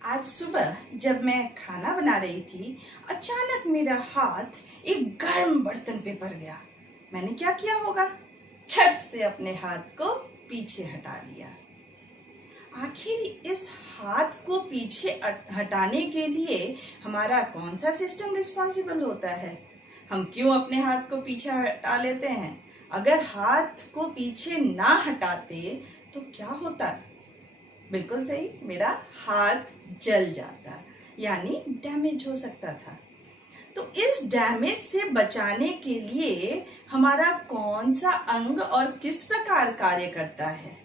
आज सुबह जब मैं खाना बना रही थी, अचानक मेरा हाथ एक गर्म बर्तन पे पड़ गया। मैंने क्या किया होगा? झट से अपने हाथ को पीछे हटा लिया। आखिर इस हाथ को पीछे हटाने के लिए हमारा कौन सा सिस्टम रिस्पॉन्सिबल होता है? हम क्यों अपने हाथ को पीछे हटा लेते हैं? अगर हाथ को पीछे ना हटाते तो क्या होता? बिल्कुल सही, मेरा हाथ जल जाता, यानी डैमेज हो सकता था। तो इस डैमेज से बचाने के लिए हमारा कौन सा अंग और किस प्रकार कार्य करता है?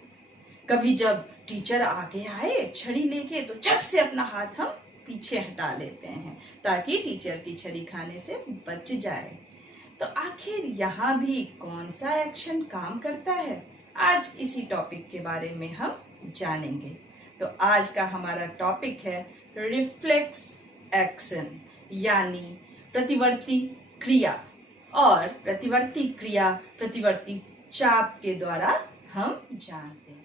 कभी जब टीचर आगे आए छड़ी लेके तो झट से अपना हाथ हम पीछे हटा लेते हैं ताकि टीचर की छड़ी खाने से बच जाए। तो आखिर यहाँ भी कौन सा एक्शन काम करता है? आज इसी टॉपिक के बारे में हम जानेंगे। तो आज का हमारा टॉपिक है रिफ्लेक्स एक्शन, यानी प्रतिवर्ती क्रिया। और प्रतिवर्ती क्रिया प्रतिवर्ती चाप के द्वारा हम जानते हैं।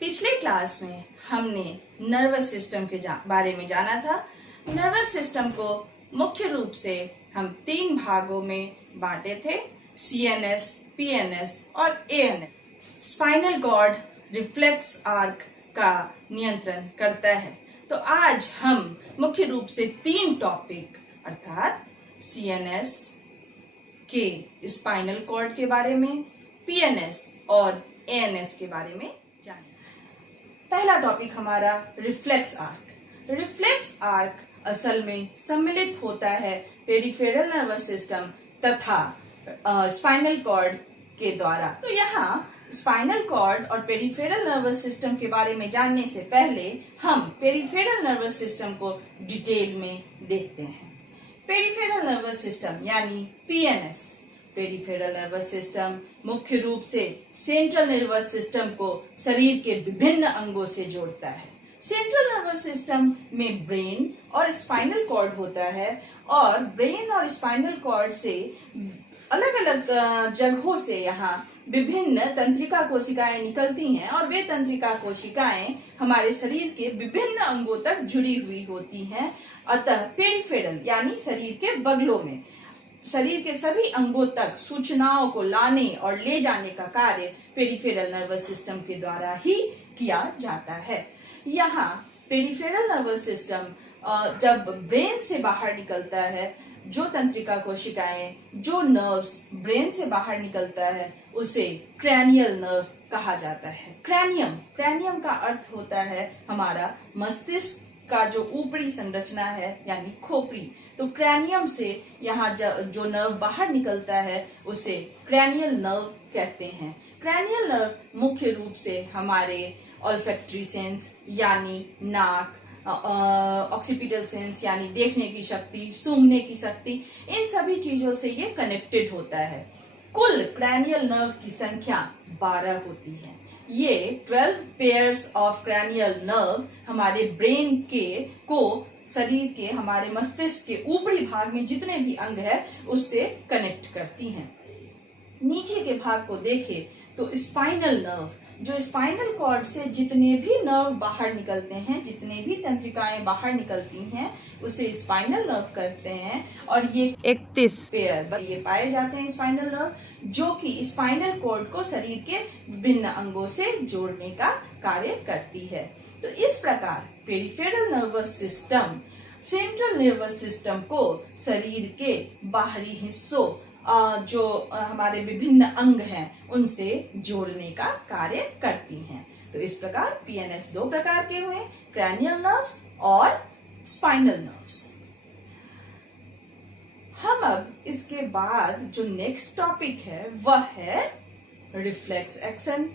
पिछले क्लास में हमने नर्वस सिस्टम के बारे में जाना था। नर्वस सिस्टम को मुख्य रूप से हम 3 भागों में बांटे थे, CNS, PNS और ANS। Spinal cord reflex arc का नियंत्रण करता है। तो आज हम मुख्य रूप से 3 टॉपिक अर्थात CNS के स्पाइनल कॉर्ड के बारे में, PNS और ANS के बारे में जानेंगे। पहला टॉपिक हमारा रिफ्लेक्स आर्क। रिफ्लेक्स आर्क असल में सम्मिलित होता है पेरिफेरल नर्वस सिस्टम तथा स्पाइनल कॉर्ड के द्वारा। तो यहाँ स्पाइनल कॉर्ड और पेरिफेरल नर्वस सिस्टम के बारे में जानने से पहले हम पेरिफेरल नर्वस सिस्टम को डिटेल में देखते हैं। पेरिफेरल नर्वस सिस्टम यानी PNS, पेरिफेरल नर्वस सिस्टम मुख्य रूप से सेंट्रल नर्वस सिस्टम को शरीर के विभिन्न अंगों से जोड़ता है। सेंट्रल नर्वस सिस्टम में ब्रेन और स्पाइनल कॉर्ड होता है और ब्रेन और स्पाइनल कॉर्ड से अलग अलग जगहों से यहाँ विभिन्न तंत्रिका कोशिकाएं निकलती हैं और वे तंत्रिका कोशिकाएं हमारे शरीर के विभिन्न अंगों तक जुड़ी हुई होती हैं। अतः पेरिफेरल यानी शरीर के बगलों में शरीर के सभी अंगों तक सूचनाओं को लाने और ले जाने का कार्य पेरिफेरल नर्वस सिस्टम के द्वारा ही किया जाता है। यहाँ पेरिफेरल नर्वस सिस्टम जब ब्रेन से बाहर निकलता है, जो तंत्रिका कोशिकाएं, जो नर्व्स ब्रेन से बाहर निकलता है उसे क्रैनियल नर्व कहा जाता है। क्रैनियम का अर्थ होता है हमारा मस्तिष्क का जो ऊपरी संरचना है यानी खोपड़ी। तो क्रैनियम से यहाँ जो नर्व बाहर निकलता है उसे क्रैनियल नर्व कहते हैं। क्रैनियल नर्व मुख्य रूप से हमारे ऑल्फैक्टरी सेंस यानी नाक, ऑक्सीपिटल सेंस यानी देखने की शक्ति, सूंघने की शक्ति, इन सभी चीजों से ये कनेक्टेड होता है। कुल क्रैनियल नर्व की संख्या 12 होती है। ये 12 पेयर्स ऑफ क्रैनियल नर्व हमारे ब्रेन को शरीर के हमारे मस्तिष्क के ऊपरी भाग में जितने भी अंग है उससे कनेक्ट करती हैं। नीचे के भाग को देखें तो स्पाइनल नर्व, जो स्पाइनल कॉर्ड से जितने भी नर्व बाहर निकलते हैं, जितने भी तंत्रिकाएं बाहर निकलती हैं उसे स्पाइनल नर्व करते हैं। और ये 31 पेयर ये पाए जाते हैं स्पाइनल नर्व, जो कि स्पाइनल कॉर्ड को शरीर के विभिन्न अंगों से जोड़ने का कार्य करती है। तो इस प्रकार peripheral nervous system central nervous system को शरीर के बाहरी हिस्सों जो हमारे विभिन्न अंग हैं उनसे जोड़ने का कार्य करती हैं। तो इस प्रकार PNS 2 प्रकार के हुए, क्रैनियल नर्व्स और स्पाइनल नर्व्स। हम अब इसके बाद जो नेक्स्ट टॉपिक है वह है रिफ्लेक्स एक्शन।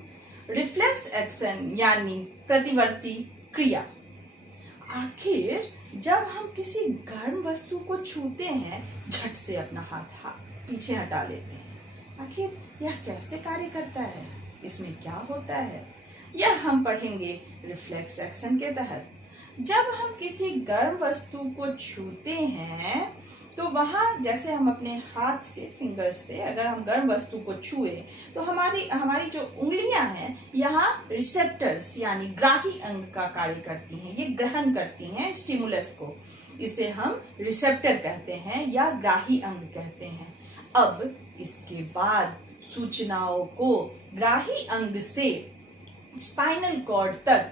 रिफ्लेक्स एक्शन यानी प्रतिवर्ती क्रिया। आखिर जब हम किसी गर्म वस्तु को छूते हैं, झट से अपना हाथ पीछे हटा लेते हैं। आखिर यह कैसे कार्य करता है? इसमें क्या होता है? यह हम पढ़ेंगे रिफ्लेक्स एक्शन के तहत। जब हम किसी गर्म वस्तु को छूते हैं तो वहाँ जैसे हम अपने हाथ से, फिंगर से अगर हम गर्म वस्तु को छुए तो हमारी जो उंगलियां हैं यहाँ रिसेप्टर्स यानी ग्राही अंग का कार्य करती हैं, ये ग्रहण करती हैं स्टिमुलस को, इसे हम रिसेप्टर कहते हैं या ग्राही अंग कहते हैं। अब इसके बाद सूचनाओं को ग्राही अंग से स्पाइनल कॉर्ड तक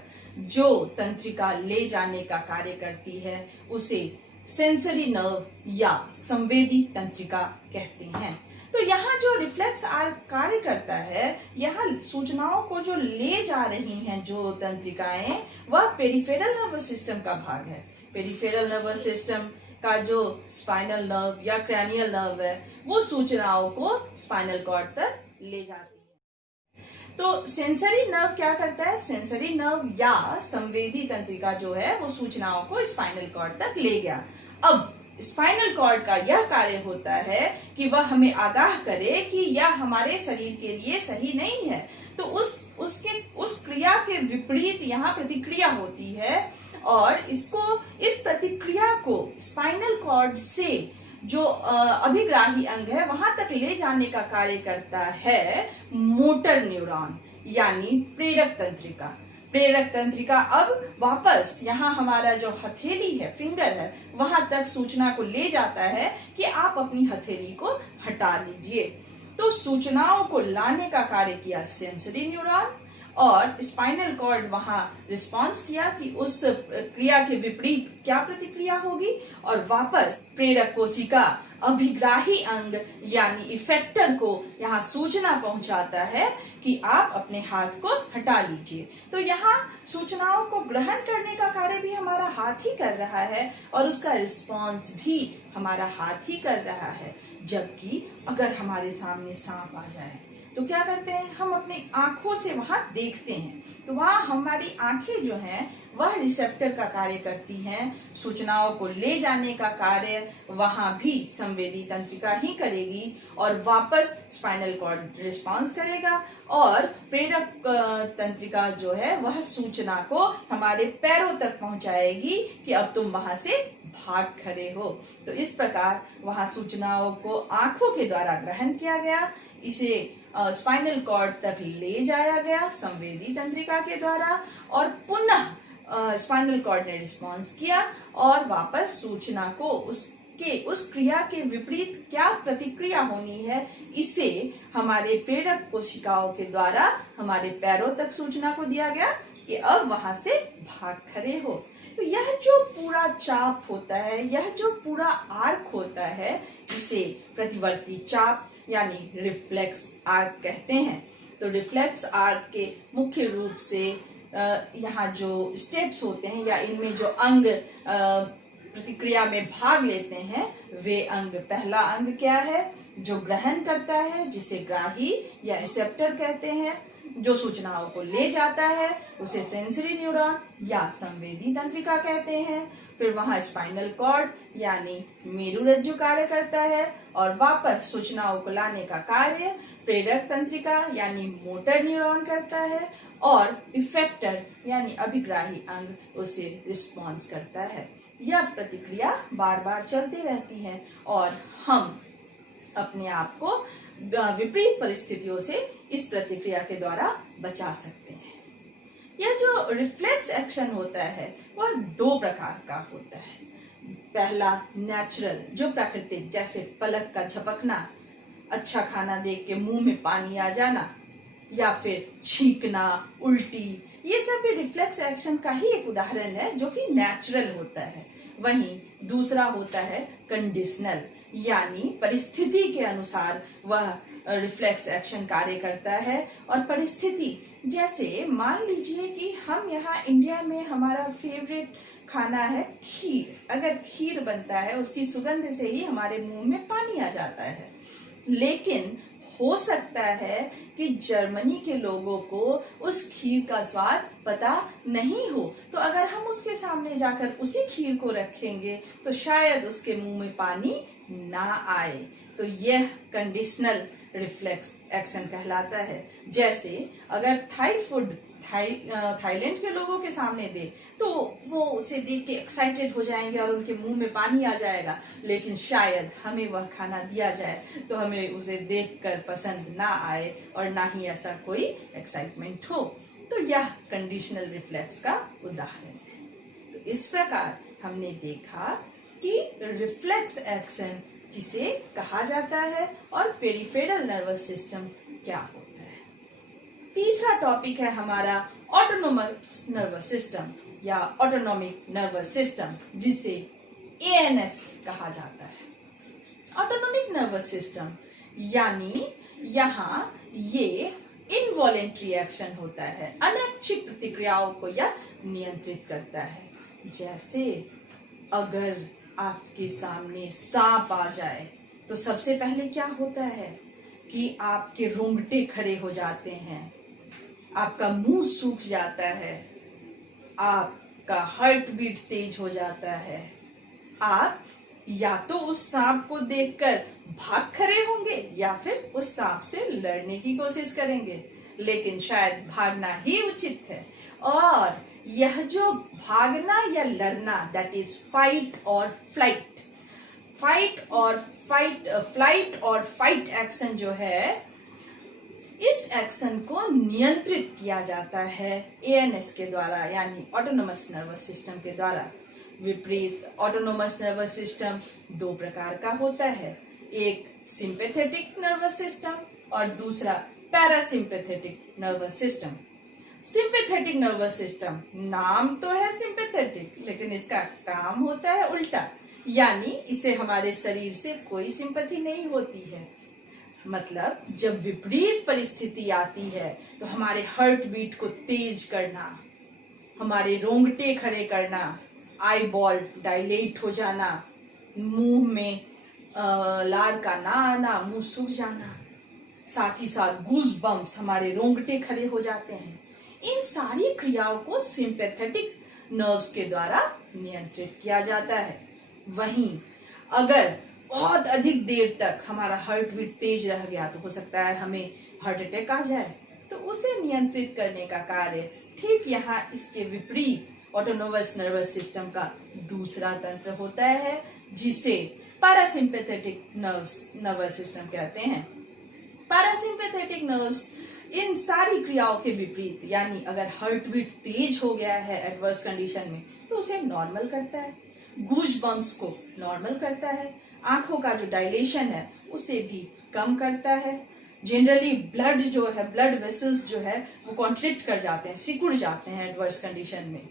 जो तंत्रिका ले जाने का कार्य करती है उसे सेंसरी नर्व या संवेदी तंत्रिका कहते हैं। तो यहाँ जो रिफ्लेक्स आर्क कार्य करता है, यहाँ सूचनाओं को जो ले जा रही हैं जो तंत्रिकाएं, वह पेरिफेरल नर्वस सिस्टम का भाग है। पेरिफेरल नर्वस सिस्टम का जो स्पाइनल नर्व या क्रैनियल नर्व है, वो सूचनाओं को स्पाइनल कॉर्ड तक ले जाती है। तो सेंसरी नर्व क्या करता है? सेंसरी नर्व या संवेदी तंत्रिका जो है वो सूचनाओं को स्पाइनल कॉर्ड तक ले गया। अब स्पाइनल कॉर्ड का यह कार्य होता है कि वह हमें आगाह करे कि यह हमारे शरीर के लिए सही नहीं है। तो उस क्रिया के विपरीत यहाँ प्रतिक्रिया होती है और इस प्रतिक्रिया को स्पाइनल कॉर्ड से जो अभिग्राही अंग है वहां तक ले जाने का कार्य करता है मोटर न्यूरॉन यानी प्रेरक तंत्रिका। प्रेरक तंत्रिका अब वापस यहाँ हमारा जो हथेली है, फिंगर है, वहां तक सूचना को ले जाता है कि आप अपनी हथेली को हटा लीजिए। तो सूचनाओं को लाने का कार्य किया सेंसरी न्यूरॉन और स्पाइनल कॉर्ड वहां रिस्पॉन्स किया कि उस क्रिया के विपरीत क्या प्रतिक्रिया होगी और वापस प्रेरक कोशिका अभिग्राही अंग यानी इफेक्टर को यहाँ सूचना पहुंचाता है कि आप अपने हाथ को हटा लीजिए। तो यहाँ सूचनाओं को ग्रहण करने का कार्य भी हमारा हाथ ही कर रहा है और उसका रिस्पॉन्स भी हमारा हाथ ही कर रहा है। जबकि अगर हमारे सामने सांप आ जाए तो क्या करते हैं? हम अपनी आंखों से वहां देखते हैं। तो वहां हमारी आंखें जो हैं वह रिसेप्टर का कार्य करती हैं। सूचनाओं को ले जाने का कार्य वहां भी संवेदी तंत्रिका ही करेगी और वापस स्पाइनल कॉर्ड रिस्पॉन्स करेगा और प्रेरक तंत्रिका जो है वह सूचना को हमारे पैरों तक पहुंचाएगी कि अब तुम वहां से भाग खड़े हो। तो इस प्रकार वहां सूचनाओं को आंखों के द्वारा ग्रहण किया गया, इसे स्पाइनल कॉर्ड तक ले जाया गया संवेदी तंत्रिका के द्वारा और पुनः स्पाइनल कॉर्ड ने रिस्पॉन्स किया और वापस सूचना को उस क्रिया के विपरीत क्या प्रतिक्रिया होनी है, इसे हमारे प्रेरक कोशिकाओं के द्वारा हमारे पैरों तक सूचना को दिया गया कि अब वहां से भाग खड़े हो। तो यह जो पूरा चाप होता है, यह जो पूरा आर्क होता है, इसे प्रतिवर्ती चाप यानी रिफ्लेक्स आर्क कहते हैं। तो रिफ्लेक्स आर्क के मुख्य रूप से यहाँ जो स्टेप्स होते हैं या इनमें जो अंग प्रतिक्रिया में भाग लेते हैं वे अंग, पहला अंग क्या है? जो ग्रहण करता है, जिसे ग्राही या रिसेप्टर कहते हैं। जो सूचनाओं को ले जाता है उसे सेंसरी न्यूरॉन या संवेदी तंत्रिका कहते हैं। फिर वहां स्पाइनल कॉर्ड यानी मेरुरज्जु कार्य करता है और वापस सूचनाओं को लाने का कार्य प्रेरक तंत्रिका यानी मोटर न्यूरॉन करता है और इफेक्टर यानी अभिग्राही अंग उसे रिस्पॉन्स करता है। यह प्रतिक्रिया बार बार चलती रहती है और हम अपने आप को विपरीत परिस्थितियों से इस प्रतिक्रिया के द्वारा बचा सकते हैं। यह जो रिफ्लेक्स एक्शन होता है वह दो प्रकार का होता है। पहला नेचुरल, जो प्राकृतिक, जैसे पलक का झपकना, अच्छा खाना देख के मुंह में पानी आ जाना या फिर छींकना, उल्टी, ये सब भी रिफ्लेक्स एक्शन का ही एक उदाहरण है जो कि नेचुरल होता है। वहीं दूसरा होता है कंडीशनल, यानी परिस्थिति के अनुसार वह रिफ्लेक्स एक्शन कार्य करता है। और परिस्थिति जैसे मान लीजिए कि हम यहाँ इंडिया में हमारा फेवरेट खाना है खीर। अगर खीर बनता है उसकी सुगंध से ही हमारे मुंह में पानी आ जाता है। लेकिन हो सकता है कि जर्मनी के लोगों को उस खीर का स्वाद पता नहीं हो, तो अगर हम उसके सामने जाकर उसी खीर को रखेंगे तो शायद उसके मुंह में पानी ना आए। तो यह कंडीशनल रिफ्लेक्स एक्शन कहलाता है। जैसे अगर थाईलैंड के लोगों के सामने दे तो वो उसे देख के एक्साइटेड हो जाएंगे और उनके मुंह में पानी आ जाएगा, लेकिन शायद हमें वह खाना दिया जाए तो हमें उसे देखकर पसंद ना आए और ना ही ऐसा कोई एक्साइटमेंट हो। तो यह कंडीशनल रिफ्लेक्स का उदाहरण है। तो इस प्रकार हमने देखा कि रिफ्लेक्स एक्शन किसे कहा जाता है और पेरिफेरल नर्वस सिस्टम क्या होता है। तीसरा टॉपिक है हमारा ऑटोनोमस नर्वस सिस्टम या ऑटोनॉमिक नर्वस सिस्टम, जिसे ANS कहा जाता है। ऑटोनॉमिक नर्वस सिस्टम यानी यहाँ ये इनवॉलेंट्री एक्शन होता है, अनैच्छिक प्रतिक्रियाओं को यह नियंत्रित करता है। जैसे अगर आपके सामने सांप आ जाए तो सबसे पहले क्या होता है कि आपके रोंगटे खड़े हो जाते हैं, आपका मुंह सूख जाता है, आपका हार्ट बीट तेज हो जाता है। आप या तो उस सांप को देखकर भाग खड़े होंगे या फिर उस सांप से लड़ने की कोशिश करेंगे, लेकिन शायद भागना ही उचित है। और यह जो भागना या लड़ना, दैट इज फाइट और फ्लाइट, फ्लाइट और फाइट एक्शन जो है, इस एक्शन को नियंत्रित किया जाता है ANS के द्वारा, यानी ऑटोनोमस नर्वस सिस्टम के द्वारा। विपरीत ऑटोनोमस नर्वस सिस्टम दो प्रकार का होता है, एक सिंपैथेटिक नर्वस सिस्टम और दूसरा parasympathetic nervous system. Sympathetic nervous system, नाम तो है सिंपैथेटिक, लेकिन इसका काम होता है उल्टा, यानी इसे हमारे शरीर से कोई सिंपैथी नहीं होती है। मतलब जब विपरीत परिस्थिति आती है तो हमारे हार्ट बीट को तेज करना, हमारे रोंगटे खड़े करना, आई बॉल डायलेट हो जाना, मुंह में लार का ना आना, मुंह सूख जाना, साथ ही साथ गूज बम्प्स, हमारे रोंगटे खड़े हो जाते हैं। इन सारी क्रियाओं को सिंपैथेटिक नर्व्स के द्वारा नियंत्रित किया जाता है। वहीं अगर बहुत अधिक देर तक हमारा हार्ट बीट तेज रह गया तो हो सकता है हमें हार्ट अटैक आ जाए, तो उसे नियंत्रित करने का कार्य ठीक यहाँ इसके विपरीत ऑटोनोमस नर्वस सिस्टम का दूसरा तंत्र होता है, जिसे पैरासिम्पैथेटिक नर्वस सिस्टम कहते हैं। पैरासिम्पैथेटिक नर्व्स इन सारी क्रियाओं के विपरीत, यानी अगर हार्ट बीट तेज हो गया है एडवर्स कंडीशन में तो उसे नॉर्मल करता है, गूज बम्प्स को नॉर्मल करता है, आंखों का जो डायलेशन है उसे भी कम करता है। जनरली ब्लड जो है, ब्लड वेसल्स जो है वो कॉन्ट्रिक्ट कर जाते हैं, सिकुड़ जाते हैं एडवर्स कंडीशन में,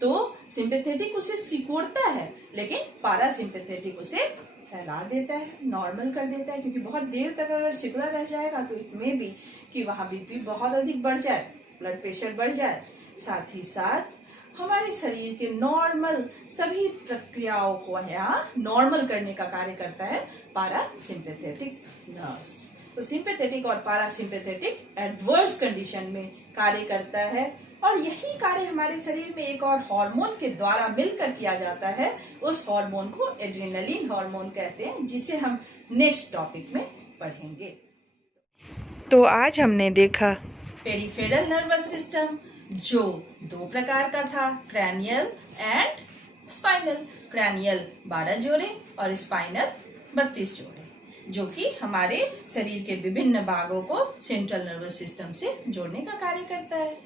तो सिंपैथेटिक उसे सिकोड़ता है, लेकिन पैरासिम्पैथेटिक उसे फैला देता है, नॉर्मल कर देता है। क्योंकि बहुत देर तक अगर सिकुड़ा रह जाएगा तो इट में भी कि वहाँ बीपी बहुत अधिक बढ़ जाए, ब्लड प्रेशर बढ़ जाए, साथ ही साथ हमारे शरीर के नॉर्मल सभी प्रक्रियाओं को यहाँ नॉर्मल करने का कार्य करता है पैरासिम्पैथेटिक नर्व्स। तो सिंपैथेटिक और पैरासिम्पैथेटिक एडवर्स कंडीशन में कार्य करता है, और यही कार्य हमारे शरीर में एक और हार्मोन के द्वारा मिलकर किया जाता है। उस हार्मोन को एड्रेनलिन हार्मोन कहते हैं, जिसे हम नेक्स्ट टॉपिक में पढ़ेंगे। तो आज हमने देखा पेरिफेरल नर्वस सिस्टम, जो दो प्रकार का था, क्रैनियल एंड स्पाइनल। क्रैनियल 12 जोड़े और स्पाइनल 32 जोड़े, जो कि हमारे शरीर के विभिन्न भागों को सेंट्रल नर्वस सिस्टम से जोड़ने का कार्य करता है।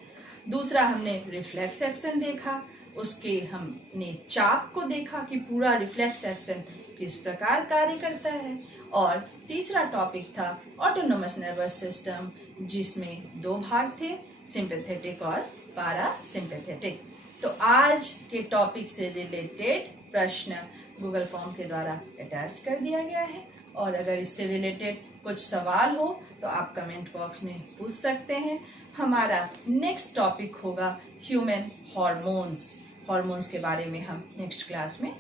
दूसरा हमने रिफ्लेक्स एक्शन देखा, उसके हमने चाप को देखा कि पूरा रिफ्लेक्स एक्शन किस प्रकार कार्य करता है। और तीसरा टॉपिक था ऑटोनोमस नर्वस सिस्टम, जिसमें दो भाग थे, सिंपैथेटिक और पैरासिम्पैथेटिक। तो आज के टॉपिक से रिलेटेड प्रश्न गूगल फॉर्म के द्वारा अटैच कर दिया गया है, और अगर इससे रिलेटेड कुछ सवाल हो तो आप कमेंट बॉक्स में पूछ सकते हैं। हमारा नेक्स्ट टॉपिक होगा ह्यूमन हॉर्मोन्स के बारे में हम नेक्स्ट क्लास में